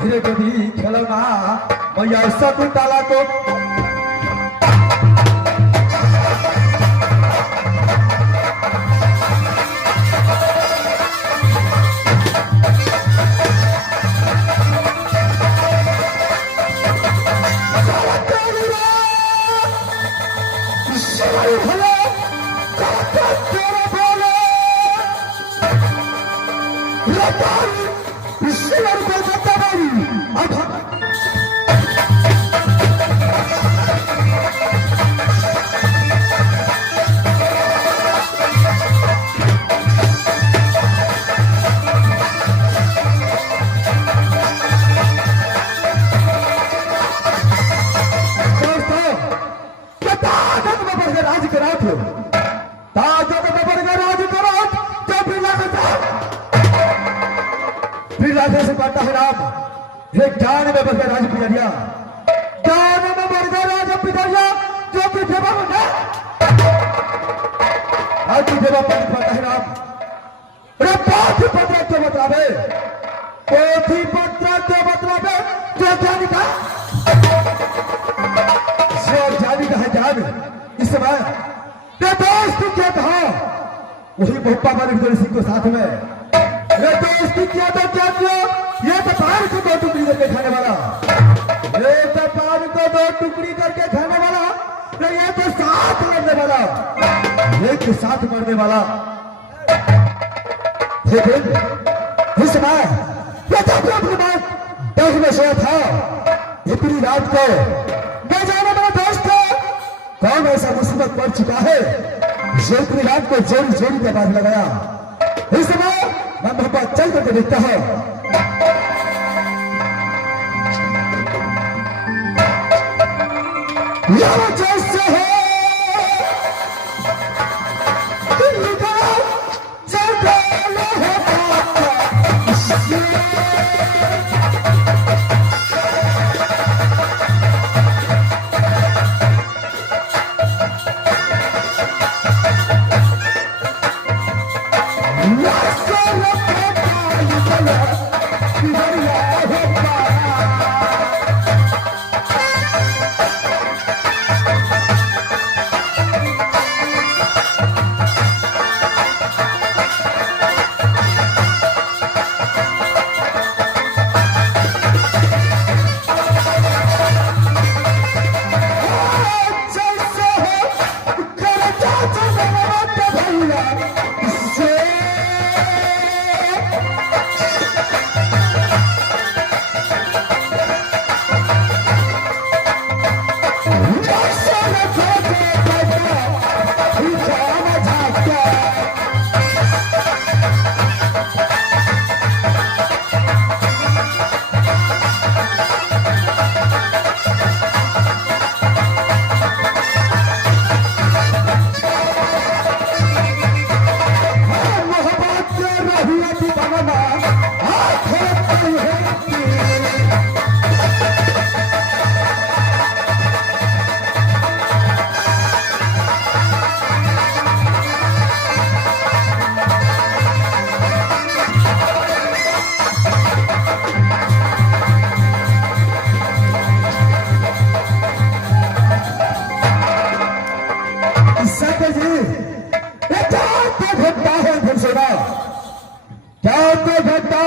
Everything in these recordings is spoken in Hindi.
धीरे कभी खेलना मैया शकुंतला को से पाता है राम ये ज्ञान में बढ़ गया राज पितरिया ज्ञान में बढ़ गया राज पितरिया जो कि देवा बना आज देवा पाता है राम रे पोथी पत्र के बतावे पोथी पत्र के बतावे जो जानिका है जान इस समय रे दोस्त क्या कहा वही भोपा वाले सिंह को साथ में ये तो इसकी क्या तो क्या किया ये तो पान को दो टुकड़ी करके खाने वाला ये तो पान को दो टुकड़ी करके खाने वाला ये तो साथ मरने वाला एक साथ मरने वाला इस समय ये तो अपनी बात देख में सोया था इतनी रात को मैं जाने वाला दोस्त था कौन ऐसा मुसीबत पड़ चुका है जो इतनी रात को जोरी जोरी के बाद लगाया इस समय मैं मोहब्बत चल करके देखता है जैसे है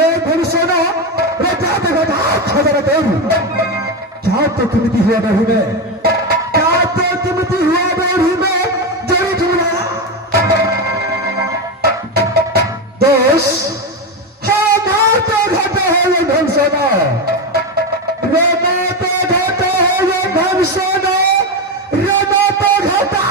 है घुड़सोना रजा देगा खबर देव क्या तो कीमती हुआ नहीं में क्या तो कीमती हुआ नहीं में जड़ी जुड़ा दोस्त हाँ ना तो घाटा है ये घुड़सोना रे ना तो घाटा है ये घुड़सोना रे ना तो घाटा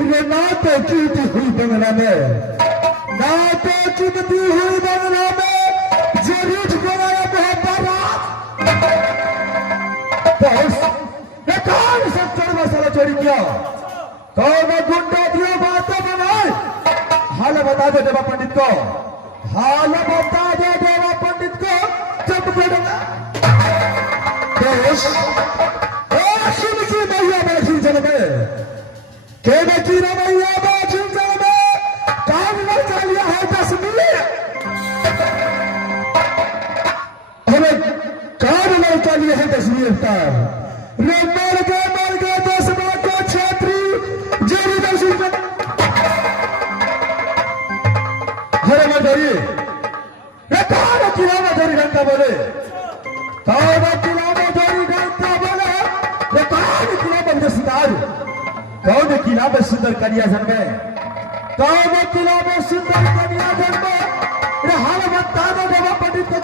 रे ना तो कीमती हुई बंगला में ना तो कीमती हुई बंगला में जरूर बनाया बहुत कौन सत्तर मसाला चोरी किया कौन गुंडा दिया बातें बनाए हाल बता दे देवा पंडित को हाल बता दे देवा पंडित को चुप करेगा शिव की मैया बैठी जल में के की मैया बैठी जल में काम नहीं कर लिया है 10 मिनट हमें काम नहीं कर लिया है 10 मिनट रे मर गए 10 मिनट को छेत्री जेरी दर्शन हरे मजरी रे कौन किला मजरी घंटा बोले कौन किला मजरी घंटा बोले रे कौन किला बंद सितार कौन किला में सुंदर कन्या जन्मे कौन किला में सुंदर कन्या जन्मे रे हाल बता दो देवा पंडित को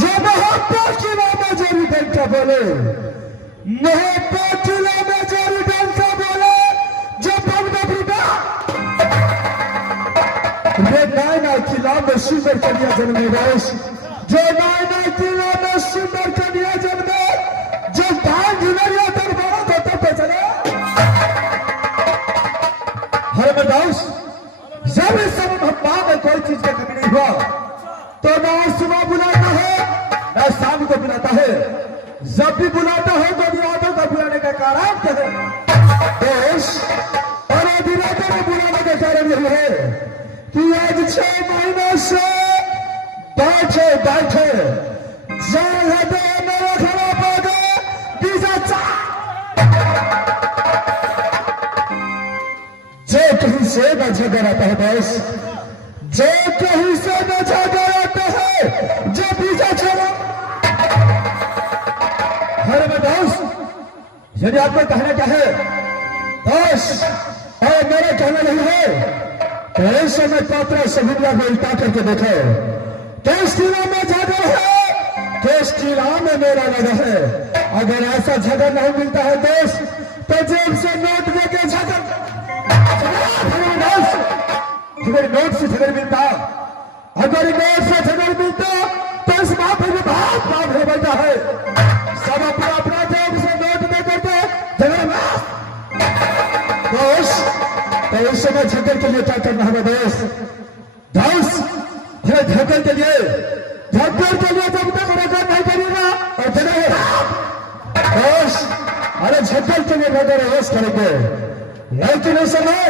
जो मोहब्बत किला में जरी घंटा बोले मोहब्बत किला में जरी घंटा बोले जो बंद बिना रे नायना किला में सुंदर कन्या जन्मे रोश जो नायना किला में सुंदर कन्या जन्मे जो दान जुलरिया दरबार होता पे चले हर मदाउस जब इस समय भगवान में कोई चीज का कमी नहीं हुआ तो ना सुबह बुलाता है ना शाम को बुलाता है जब भी बुलाता है तो दिरातों का बुलाने का कारण क्या है देश और दिरातों को बुलाने का कारण यही है कि आज 6 महीनों से बैठे बैठे मेरे खराब हो गए जो कहीं से न झगड़ आता है बस जो कहीं से न झगड़ आता है जो पीछा छोड़ा हर दोस्त यदि आपको कहना क्या है दोस्त और मेरा कहना नहीं है तो इस समय पात्रा सभिया को उल्टा करके देखे किस किला में झगड़ है किस किला में मेरा लगा है अगर ऐसा झगड़ नहीं मिलता है दोस्त तो जेब से नोट देके झगड़ अगर नोट से झगड़ मिलता अगर नोट से झगड़ मिलता तो इस बात में बहुत बात हो बैठा है सब अपना अपना जेब से नोट दे करके झगड़ तो उस समय झगड़ के लिए क्या करना है दोस्त झगड़ के लिए जब तक रगड़ नहीं करेगा और अरे झगड़ के लिए रगड़ रोज करेंगे लेकिन उस समय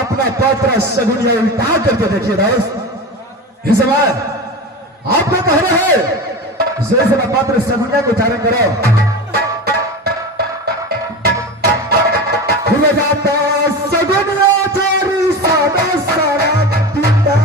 अपना पात्र सगुनिया उल्टा करके देखिए दोस्त इस समय आपको कह रहे हैं जैसे पात्र सगुनिया को उच्चारण करो सगुनिया चोरी सादा सारा पीता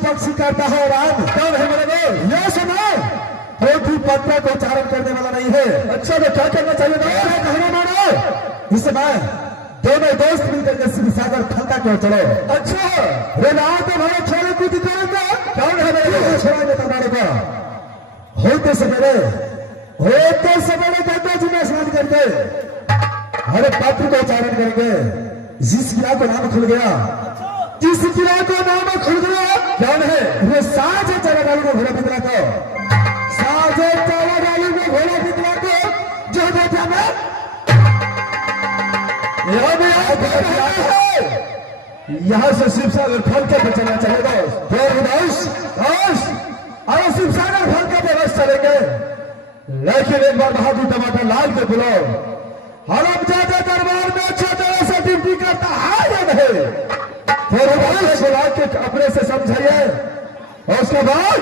पक्षी करता है राम कौन है मेरे को ये सुनो होठी पत्ता को उच्चारण करने वाला नहीं है। अच्छा तो क्या करना चाहिए कहना मानो इस समय दोनों दोस्त मिलकर के शिव सागर फलका क्यों चलो। अच्छा रे रात भाई खेल कूद करेंगे कौन है मेरे को छोड़ेंगे तुम्हारे को होते सवेरे गंगा जी में स्नान करके हरे पात्र को उच्चारण करेंगे जिस गिरा को नाम खुल गया जिस गिरा को नाम खुल गया कौन है वो साजे चला डालू को घोड़ा पितला को साजे चला डालू को घोड़ा पितला को जो बेटा में यहाँ से शिव सागर फलके पे चलना चाहिए दोस्त और शिव सागर फलके पे बस चलेंगे लेकिन एक बार बहादुर टमाटर लाल के बुलाओ हरम जाते दरबार में अच्छे तरह से ड्यूटी करता है या नहीं फिर बुला के अपने से समझाइए और उसके बाद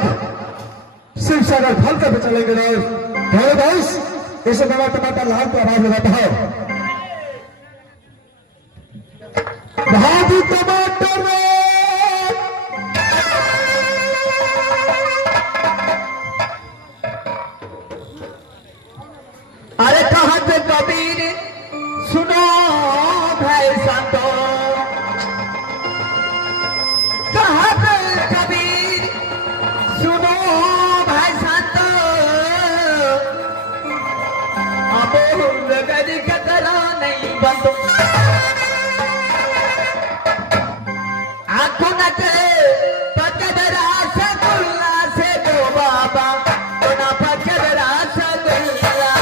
शिव सागर फलके पे चलेंगे दोस्त इस बड़ा टमाटर लाल को आवाज लगाता है बहादुर टमाटर अरे कहा थे कबीर सुनो भाई संतो कहा थे कबीर सुनो भाई संतो अब गरी कतरा नहीं बंदो आंखों न के पकड़रा सगुल्ला से दो बाबा ना पकड़रा सगुल्ला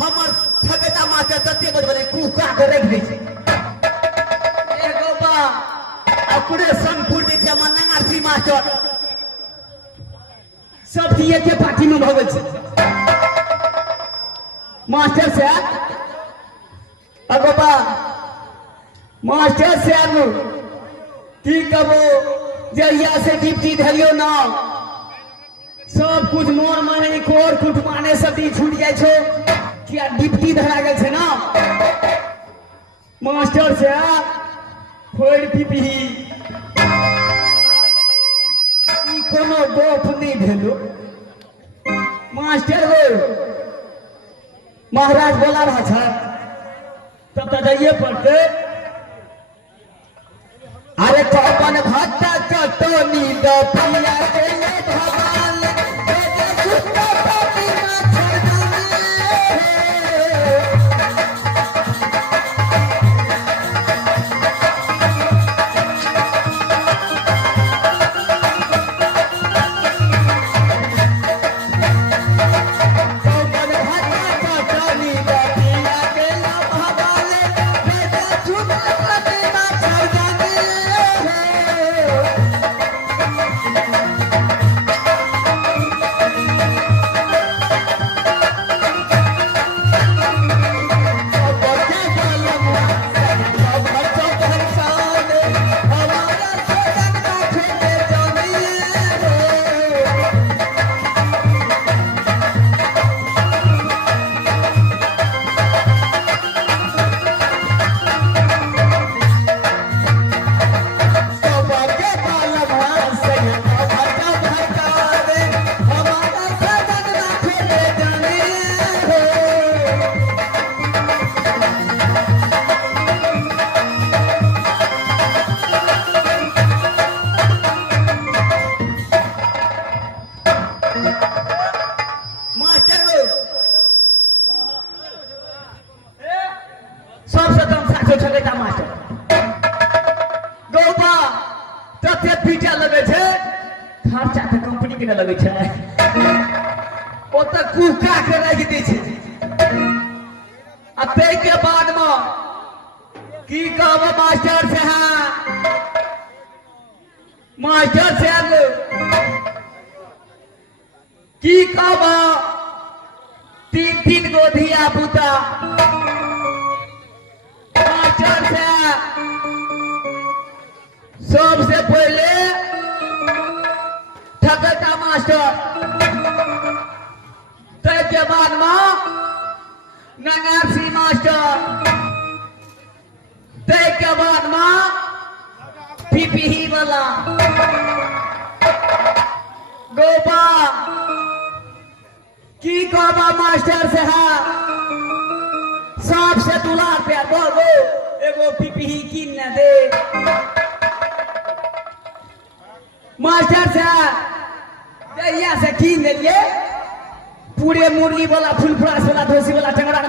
हमर ठगता माता तते बड़ बड़े कुका के रख दै छै एगो ऑपरेशन पूर्व जमाना आरती मास्टर सब दिए के पार्टी में भगल छे मास्टर साहब अगोबा मास्टर साहब की कबो जहिया से डिप्टी धरियो ना सब कुछ मोर माने कोर कुट माने सब दी छूट जाय छो किया डिप्टी धरा गेल छे ना मास्टर साहब फोड़ पीपी ई कोनो गप नहीं भेलो मास्टर हो महाराज बोला रहा था तब तो जाइए पड़ते अरे चौपन भट्टा चटनी दपिया के ले भगवान दे सुत्ता पाती ना छड़ाने चौपन भट्टा चटनी दपिया के ले भगवान दे सुत्ता पाती ना छड़ाने मास्टर को सबसे कम 706 मास्टर गौबा तते पीटा लगे छे खर्चा तो कंपनी के न लगे छे ओ त कुका के राख दै छे आ ते के बाद में की कहब मास्टर साहब की कहब 3 गो धिया पुता मास्टर साहब सबसे पहले ठकता मास्टर के बाद में नंगासी मास्टर के बाद में पीपीही वाला गोपा की कहबा मास्टर साहब सबसे दुलार पे बोलो एगो पीपीही किन न दे मास्टर साहब जहिया से किन दिए पूरे मुरली वाला फुल फ्रास वाला धोसी वाला टंगड़ा